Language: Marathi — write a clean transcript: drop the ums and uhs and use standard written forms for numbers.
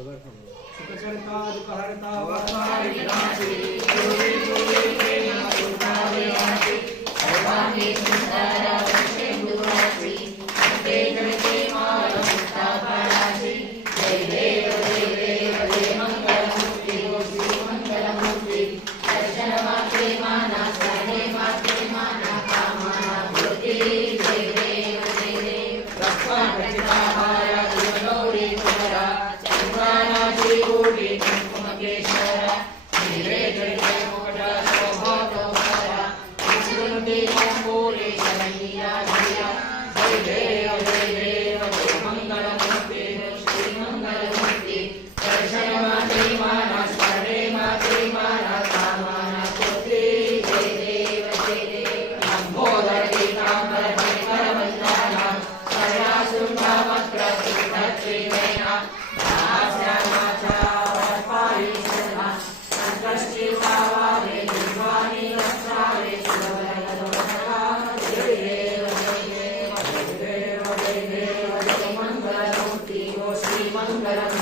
सुखचरिता दुःखहर्ता भवतारि विनाशी पूर्वे पूर्वे प्रेम करुणाविनाशी सर्वांगी सुंदरा वक्षेन्दुराशी वन्दे जगते मालमुक्तापराशी जय देव जय मंगलमूर्ति श्री मंगलमूर्ति दर्शन मात्रे माना स्मरणे मात्रे माना कामना पूर्ति जय देव रक्ष्मणचिताहार गौरी कुमारा चंद्रानाथी कोटि कुंकुमकेश्वर नीरे जय मुकुट शोभातोहरा विष्णुमती अंबोरे शरण्या धिया जय देव जय मंगलमूर्ति श्री मंगलमूर्ति दर्शन मात्रे माना स्मरणे मात्रे माना कामना पूर्ति जय देव लंबोदर पीतांबर परिकर वंदना शरणासुंभवक्र सिद्धत्रिनयना मंगलमूर्ति श्री मंगलम